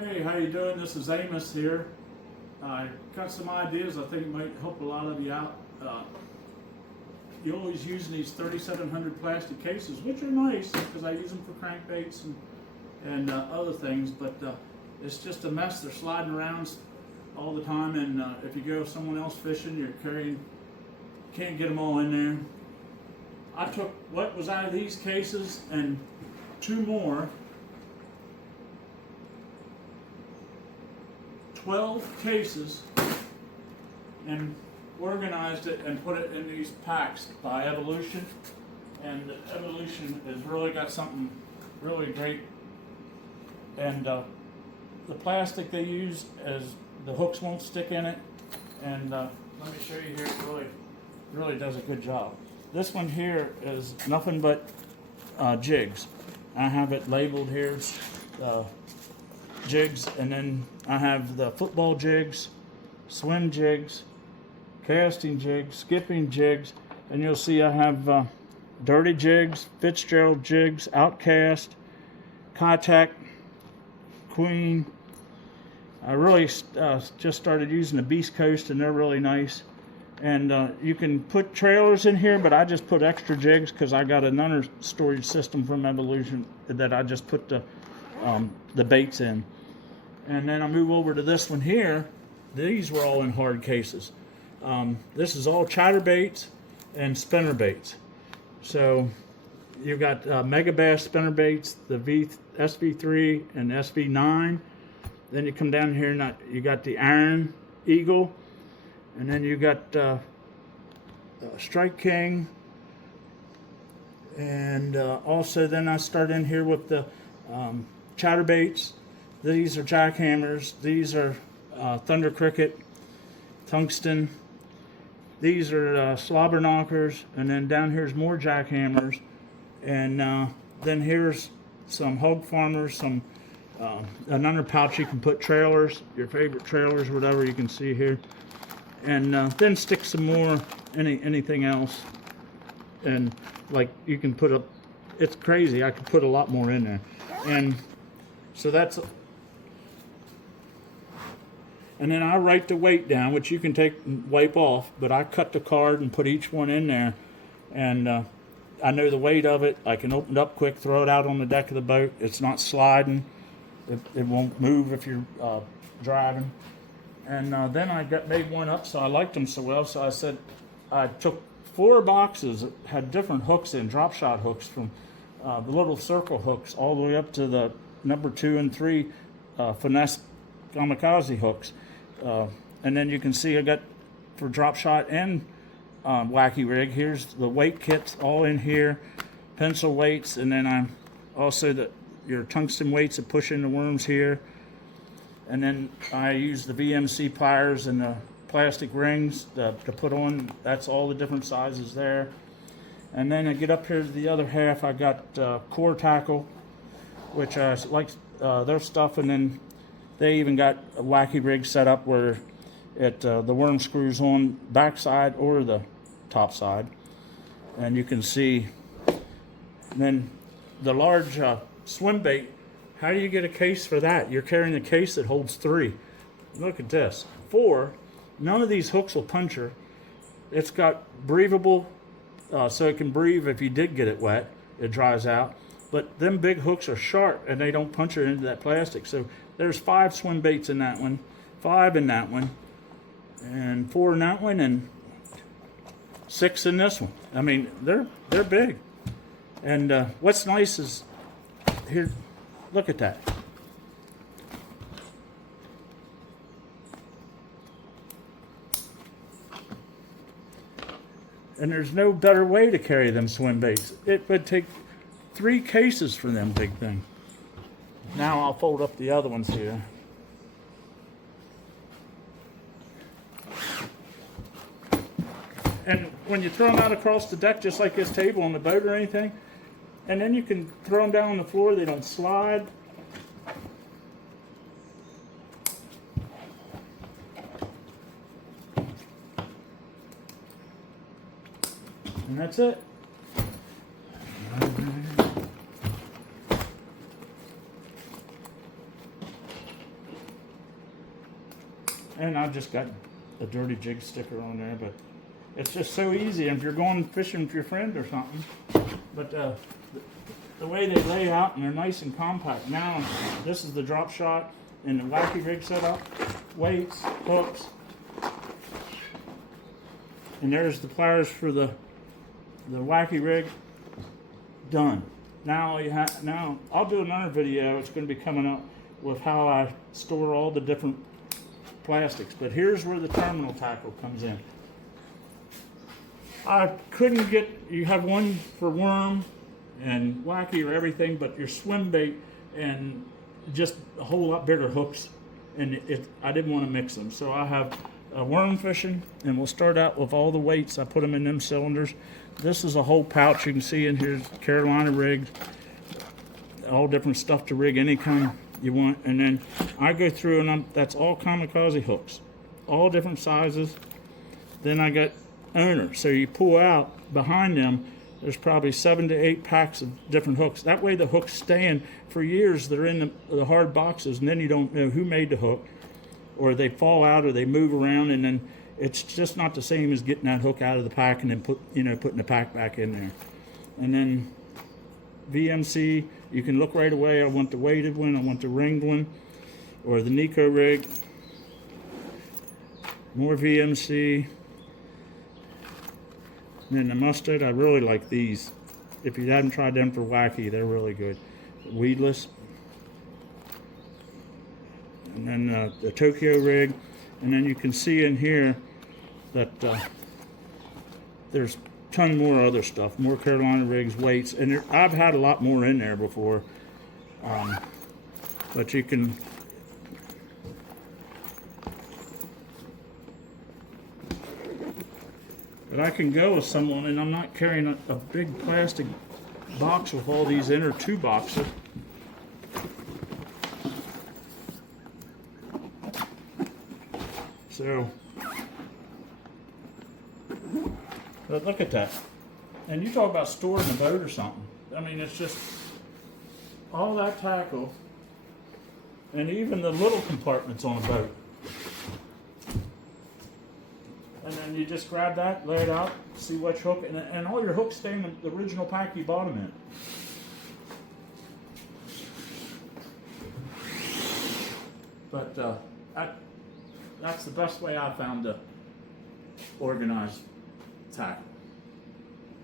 Hey, how you doing? This is Amos here. I got some ideas I think might help a lot of you out. You're always using these 3700 plastic cases, which are nice because I use them for crankbaits and other things, but it's just a mess. They're sliding around all the time, and if you go with someone else fishing, can't get them all in there. I took what was out of these cases and two more, 12 cases, and organized it and put it in these packs by Evolution. And Evolution has really got something really great. And the plastic they use, is the hooks won't stick in it. And let me show you here. It really does a good job. This one here is nothing but jigs. I have it labeled here. Jigs, and then I have the football jigs, swim jigs, casting jigs, skipping jigs, and you'll see I have dirty jigs, Fitzgerald jigs, Outcast, Contact, Queen. I really just started using the Beast Coast, and they're really nice. And you can put trailers in here, but I just put extra jigs because I got another storage system from Evolution that I just put the baits in. And then I move over to this one here. These were all in hard cases. This is all chatterbaits and spinnerbaits. So you've got Megabass spinnerbaits, the SV3 and SV9. Then you come down here and you got the Iron Eagle, and then you got Strike King, and also then I start in here with the chatterbaits. These are jackhammers. These are Thunder Cricket, Tungsten. These are slobber knockers, and then down here's more jackhammers, and then here's some hog farmers, some another pouch you can put trailers, your favorite trailers, whatever you can see here, and then stick some more anything else, and like you can put it's crazy. I could put a lot more in there, and so that's. And then I write the weight down, which you can take and wipe off, but I cut the card and put each one in there. And I know the weight of it. I can open it up quick, throw it out on the deck of the boat. It's not sliding. It won't move if you're driving. And then I made one up, so I liked them so well. So I said, I took 4 boxes that had different hooks in, drop shot hooks, from the little circle hooks all the way up to the number 2 and 3 finesse kamikaze hooks. And then you can see I got for drop shot and wacky rig. Here's the weight kits all in here, pencil weights, and then I'm also your tungsten weights that push in the worms here. And then I use the VMC pliers and the plastic rings to put on. That's all the different sizes there. And then I get up here to the other half. I got core tackle, which I like their stuff, and then they even got a wacky rig set up where the worm screws on backside or the top side. And you can see, and then the large swim bait, how do you get a case for that? You're carrying a case that holds 3. Look at this. 4, none of these hooks will puncture. It's got breathable, so it can breathe if you did get it wet. It dries out. But them big hooks are sharp and they don't puncture into that plastic. So there's 5 swim baits in that one, 5 in that one, and 4 in that one, and 6 in this one. I mean, they're big. And what's nice is here, look at that. And there's no better way to carry them swim baits. It would take 3 cases for them big thing. Now I'll fold up the other ones here. And when you throw them out across the deck, just like this table on the boat or anything, and then you can throw them down on the floor, they don't slide. And that's it. And I've just got a dirty jig sticker on there, but it's just so easy if you're going fishing with your friend or something. But the way they lay out, and they're nice and compact. Now, this is the drop shot and the wacky rig setup, weights, hooks, and there's the pliers for the wacky rig. Done. Now I'll do another video. It's going to be coming up with how I store all the different plastics. But here's where the terminal tackle comes in. I couldn't get, you have one for worm and wacky or everything, but your swim bait and just a whole lot bigger hooks, and I didn't want to mix them. So I have worm fishing, and we'll start out with all the weights. I put them in them cylinders. This is a whole pouch you can see in here, Carolina rigs, all different stuff to rig any kind you want. And then I go through, and that's all kamikaze hooks, all different sizes. Then I got owners, so you pull out behind them, there's probably 7 to 8 packs of different hooks. That way the hooks stay in for years. They're in the hard boxes, and then you don't know who made the hook, or they fall out, or they move around, and then it's just not the same as getting that hook out of the pack and then putting the pack back in there. And then VMC, you can look right away. I want the weighted one, I want the ringed one, or the Nico rig. More VMC. And then the mustard, I really like these. If you haven't tried them for wacky, they're really good. Weedless. And then the Tokyo rig. And then you can see in here that there's a ton more other stuff. More Carolina rigs, weights. And I've had a lot more in there before. But you can... But I can go with someone, and I'm not carrying a big plastic box with all these inner 2 boxes. So, but look at that. And you talk about storing a boat or something. I mean, it's just all that tackle, and even the little compartments on a boat. And then you just grab that, lay it out, see which hook, and all your hooks stay in the original pack you bought them in. But that's the best way I found to organize tackle.